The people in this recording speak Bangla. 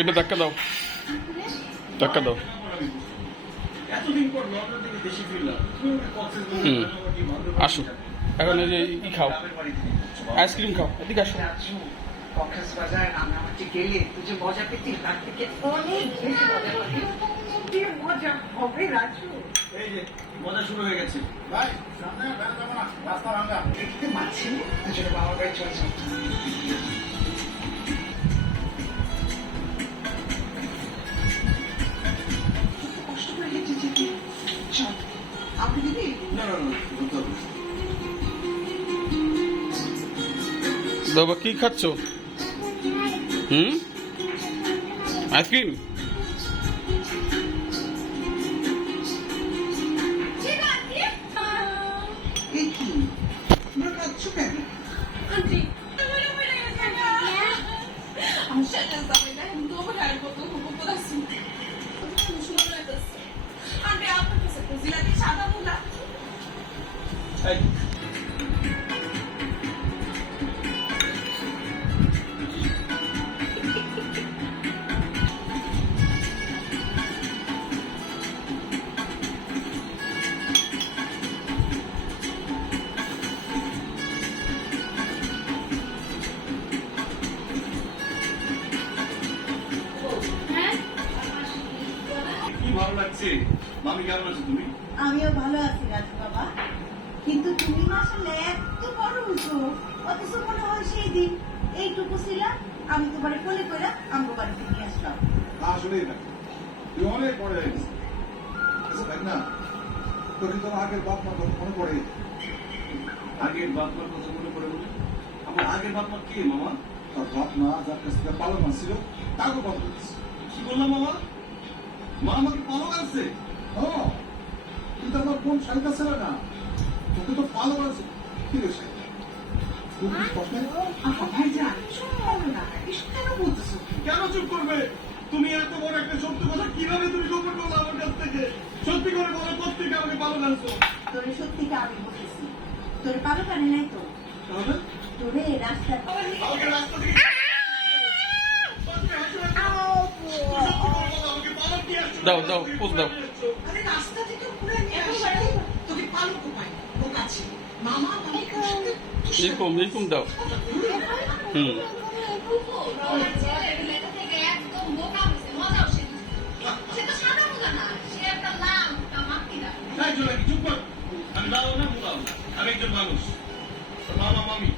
এটা ধাক্কা দাও, ধাক্কা দাও। আসো এখন এই যে ই খাও, আইসক্রিম খাও, এদিকে আসো। কক্সবাজার রাঙামাটি গেলে তুই যে মজা পেতি তার থেকে অনেক বেশি মজা পাবি। কি মজা হবে রাজু। এই যে মজা শুরু হয়ে গেছে ভাই, সামনে বেড়ে যাবো না, রাস্তা ভাঙা। দেখতে পাচ্ছি দুজনে বাবার বাড়ি চলে যাবো। কষ্ট করে হেঁটে যেতে চল আপনি দিদি। না না না, বলতে হবে। বাবা কি খাচ্ছ? আইসক্রিম? এই কি তোমরা কাঁদছো কেন? এই, কি ভালো লাগছে? মামি কেমন আছো তুমি? আমিও ভালো আছি রাজু বাবা, কিন্তু তুমি আসলে এত বড় হইছো, অথচ মনে হয় সেই দিন এইটুকু ছিলাম, আমি তোমার কোলে করে আমগো বাড়িতে নিয়ে আসলাম। আসলেই না, তুই অনেক বড় হয়ে গেছিস। আচ্ছা দেখ না, তোর কি তোর আগের বাপ মার কথা মনে পড়ে? আগের বাপ মার কথা মনে পড়ে বলে? আমার আগের বাপ মা কে মামা? তোর বাপ মা যার কাছ থেকে পালন ছিল তারও কথা বলিস। কি বললাম মামা? মা আমাকে পালক আছে? হ্যাঁ, কিন্তু আমার কোন শাড়িটা ছিল না, তোকে তো পালন আছে। কি রে শাড়ি, তুই কি প্রশ্ন? আপা ভাইজান চুপ করো না, এসব কেন বলতেছো? কেন চুপ করবে? তুমি এত বড় একটা সত্য কথা কিভাবে তুমি গোপন করলে আমার কাছ থেকে? সত্যি করে বলো, কোত্থেকে আমাকে পালন আনছো? তোরে সত্যিটা আমি বলেছি, তোর পালো কানে নাই তো, তাহলে তোরে রাস্তা আমাকে রাস্তা থেকে আমাকে পালন দিয়ে আসছো। দাও দাও, পোজ দাও। আরে রাস্তা থেকে পুরো নিয়ে আসি তোকে পালক কোপাই বোকা ছিল মামা মামিকে এরকম এরকম দাও। তাই চলে কি চুপ কর। আমি দাও না, মুদাও না। আমি একজন মানুষ। তোর মামা মামি